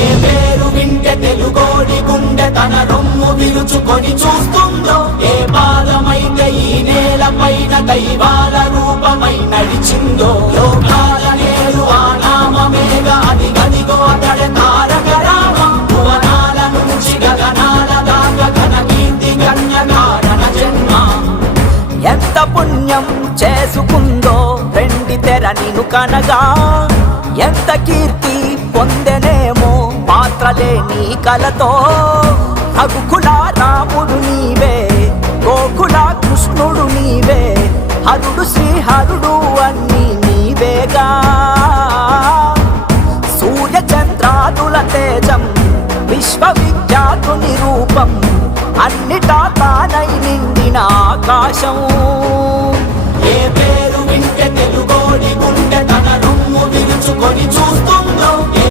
ఏ పేరు వింటే తెలుగోడి గుండె తన రొమ్ము విరుచుకొని చూస్తుందో, ఏ పాదమైతే ఈ నేల పైన దైవాల రూపమై నడిచిందో, లోకాల నేరు ఆ నామమేగా అది గదిగో అతడే తారక రామం. భువనాల నుంచి గగనాల దాకా ఘన కీర్తి గణ్య కారణ జన్మ. ఎంత పుణ్యం చేసుకుందో వెండి తెర నిన్ను కనగా, ఎంత కీర్తి పొందెనేమో పాత్రలే నీ కలతో. రఘుకుల రాముడు నీవే, గోకుల కృష్ణుడు నీవే, హరుడు శ్రీహరుడు అన్నీ నీవేగా. సూర్య చంద్రాదుల తేజం విశ్వవిఖ్యాతుని రూపం, అన్నిటా తానై నిండిన ఆకాశం. ఏ పేరు వింటే తెలుగోడి గుండె తన రొమ్ము విరుచుకొని చూస్తుందో,